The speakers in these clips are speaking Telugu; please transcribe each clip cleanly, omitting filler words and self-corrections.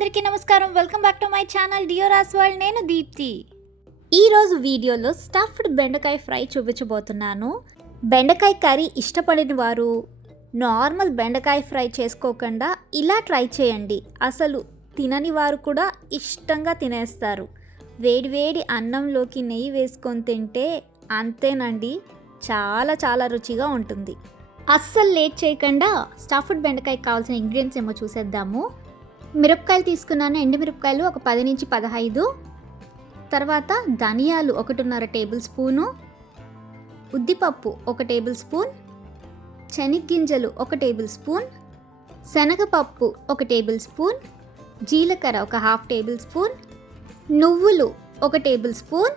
అందరికీ నమస్కారం. Welcome back to my channel డియోరాస్ వరల్డ్. నేను దీప్తి. ఈరోజు వీడియోలో స్టఫ్డ్ బెండకాయ ఫ్రై చూపించబోతున్నాను. బెండకాయ కర్రీ ఇష్టపడిన వారు నార్మల్ బెండకాయ ఫ్రై చేసుకోకుండా ఇలా ట్రై చేయండి. అసలు తినని వారు కూడా ఇష్టంగా తినేస్తారు. వేడివేడి అన్నంలోకి నెయ్యి వేసుకొని తింటే అంతేనండి, చాలా చాలా రుచిగా ఉంటుంది. అస్సలు లేట్ చేయకుండా స్టఫ్డ్ బెండకాయకి కావాల్సిన ఇంగ్రీడియంట్స్ ఏమో చూసేద్దాము. మిరపకాయలు తీసుకున్నాను, ఎండుమిరపకాయలు ఒక 10 నుంచి 15. తర్వాత ధనియాలు 1.5 టేబుల్ స్పూను, ఉద్దిపప్పు 1 టేబుల్ స్పూన్, శనగగింజలు 1 టేబుల్ స్పూన్, శనగపప్పు 1 టేబుల్ స్పూన్, జీలకర్ర ఒక 1/2 టేబుల్ స్పూన్, నువ్వులు 1 టేబుల్ స్పూన్,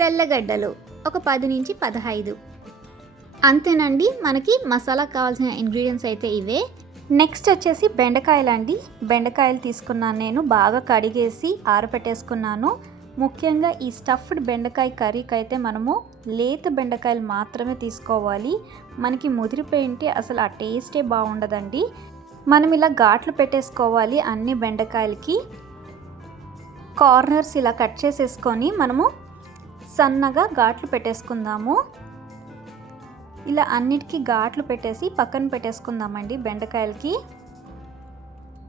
తెల్లగడ్డలు ఒక 10 నుంచి 15. అంతేనండి, మనకి మసాలా కావాల్సిన ఇంగ్రీడియంట్స్ అయితే ఇవే. నెక్స్ట్ వచ్చేసి బెండకాయలు అండి. బెండకాయలు తీసుకున్నాను, నేను బాగా కడిగేసి ఆరబెట్టేసుకున్నాను. ముఖ్యంగా ఈ స్టఫ్డ్ బెండకాయ కర్రీకి అయితే మనము లేత బెండకాయలు మాత్రమే తీసుకోవాలి. మనకి ముదిరిపోయింటే అసలు ఆ టేస్టే బాగుండదండి. మనం ఇలా ఘాట్లు పెట్టేసుకోవాలి. అన్ని బెండకాయలకి కార్నర్స్ ఇలా కట్ చేసేసుకొని మనము సన్నగా ఘాట్లు పెట్టేసుకుందాము. ఇలా అన్నిటికీ ఘాట్లు పెట్టేసి పక్కన పెట్టేసుకుందామండి. బెండకాయలకి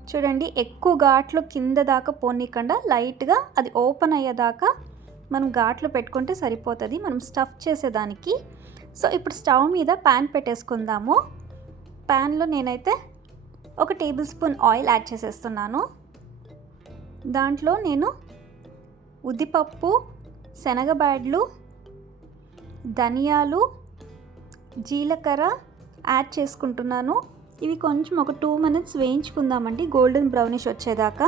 చూడండి, ఎక్కువ ఘాట్లు కింద దాకా పోనీకుండా లైట్గా అది ఓపెన్ అయ్యేదాకా మనం ఘాట్లు పెట్టుకుంటే సరిపోతుంది మనం స్టఫ్ చేసేదానికి. సో ఇప్పుడు స్టవ్ మీద ప్యాన్ పెట్టేసుకుందాము. ప్యాన్లో నేనైతే 1 టేబుల్ స్పూన్ ఆయిల్ యాడ్ చేసేస్తున్నాను. దాంట్లో నేను ఉద్దిపప్పు, శనగబ్యాడ్లు, ధనియాలు, జీలకర్ర యాడ్ చేసుకుంటున్నాను. ఇవి కొంచెం ఒక 2 minutes వేయించుకుందామండి, గోల్డెన్ బ్రౌనిష్ వచ్చేదాకా.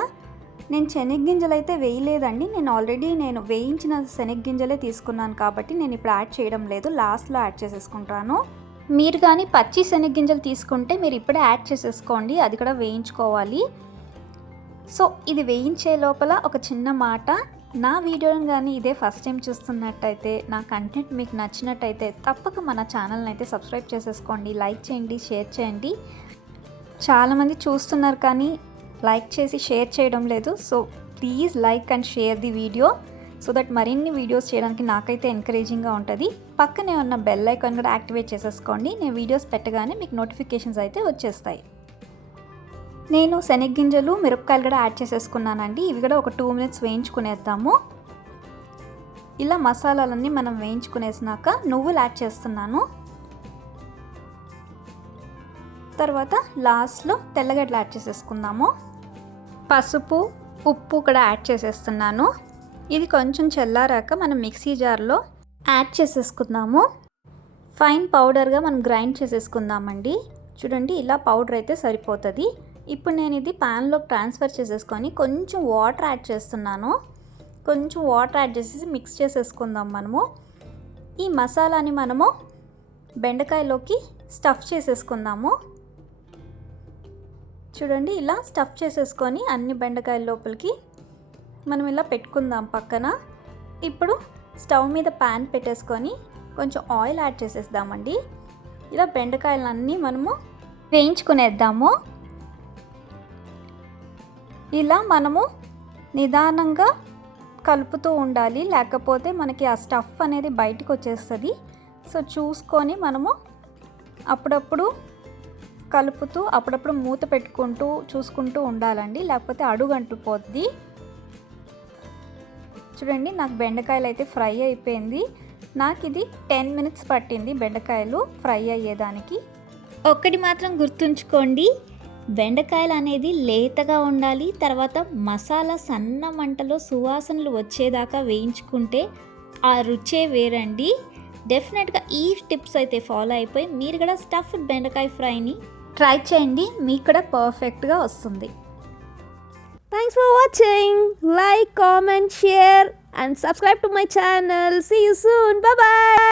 నేను శనగగింజలు అయితే వేయలేదండి, నేను వేయించిన శనగగింజలే తీసుకున్నాను కాబట్టి నేను ఇప్పుడు యాడ్ చేయడం లేదు, లాస్ట్లో యాడ్ చేసేసుకుంటాను. మీరు కానీ పచ్చి శనగగింజలు తీసుకుంటే మీరు ఇప్పుడే యాడ్ చేసేసుకోండి, అది కూడా వేయించుకోవాలి. సో ఇది వేయించే లోపల ఒక చిన్న మాట, నా వీడియోని కానీ ఇదే ఫస్ట్ టైం చూస్తున్నట్టయితే, నా కంటెంట్ మీకు నచ్చినట్టయితే తప్పక మన ఛానల్ని అయితే సబ్స్క్రైబ్ చేసేసుకోండి, లైక్ చేయండి, షేర్ చేయండి. చాలామంది చూస్తున్నారు కానీ లైక్ చేసి షేర్ చేయడం లేదు. So please like and share the video so that మరిన్ని వీడియోస్ చేయడానికి నాకైతే ఎంకరేజింగ్గా ఉంటుంది. పక్కనే ఉన్న బెల్ ఐకాన్ కూడా యాక్టివేట్ చేసేసుకోండి. నేను వీడియోస్ పెట్టగానే మీకు నోటిఫికేషన్స్ అయితే వచ్చేస్తాయి. నేను శనగగింజలు, మిరపకాయలు కూడా యాడ్ చేసేసుకున్నానండి. ఇవి కూడా ఒక 2 minutes వేయించుకునేద్దాము. ఇలా మసాలాలన్నీ మనం వేయించుకునేసినాక నువ్వులు యాడ్ చేస్తున్నాను. తర్వాత లాస్ట్లో తెల్లగడ్డలు యాడ్ చేసేసుకుందాము. పసుపు, ఉప్పు కూడా యాడ్ చేసేస్తున్నాను. ఇది కొంచెం చల్లారాక మనం మిక్సీ జార్లో యాడ్ చేసేసుకుందాము. ఫైన్ పౌడర్గా మనం గ్రైండ్ చేసేసుకుందామండి. చూడండి, ఇలా పౌడర్ అయితే సరిపోతుంది. ఇప్పుడు నేను ఇది ప్యాన్లో ట్రాన్స్ఫర్ చేసేసుకొని కొంచెం వాటర్ యాడ్ చేస్తున్నాను. కొంచెం వాటర్ యాడ్ చేసేసి మిక్స్ చేసేసుకుందాం మనము. ఈ మసాలాని మనము బెండకాయలోకి స్టఫ్ చేసేసుకుందాము. చూడండి, ఇలా స్టఫ్ చేసేసుకొని అన్ని బెండకాయల లోపలికి మనం ఇలా పెట్టుకుందాం పక్కన. ఇప్పుడు స్టవ్ మీద ప్యాన్ పెట్టేసుకొని కొంచెం ఆయిల్ యాడ్ చేసేద్దామండి. ఇలా బెండకాయలన్నీ మనము వేయించుకునేద్దాము. ఇలా మనము నిదానంగా కలుపుతూ ఉండాలి, లేకపోతే మనకి ఆ స్టఫ్ అనేది బయటకు వచ్చేస్తుంది. సో చూసుకొని మనము అప్పుడప్పుడు కలుపుతూ అప్పుడప్పుడు మూత పెట్టుకుంటూ చూసుకుంటూ ఉండాలండి, లేకపోతే అడుగు అంటుపోద్ది. చూడండి, నాకు బెండకాయలు అయితే ఫ్రై అయిపోయింది. నాకు ఇది 10 minutes పట్టింది బెండకాయలు ఫ్రై అయ్యేదానికి. ఒక్కటి మాత్రం గుర్తుంచుకోండి, బెండకాయలు అనేది లేతగా ఉండాలి. తర్వాత మసాలా సన్న మంటలో సువాసనలు వచ్చేదాకా వేయించుకుంటే ఆ రుచే వేరండి. డెఫినెట్గా ఈ టిప్స్ అయితే ఫాలో అయిపోయి మీరు కూడా స్టఫ్డ్ బెండకాయ ఫ్రైని ట్రై చేయండి, మీకు కూడా పర్ఫెక్ట్గా వస్తుంది. Thanks for watching. Like, comment, share and subscribe to my channel. See you soon. Bye bye.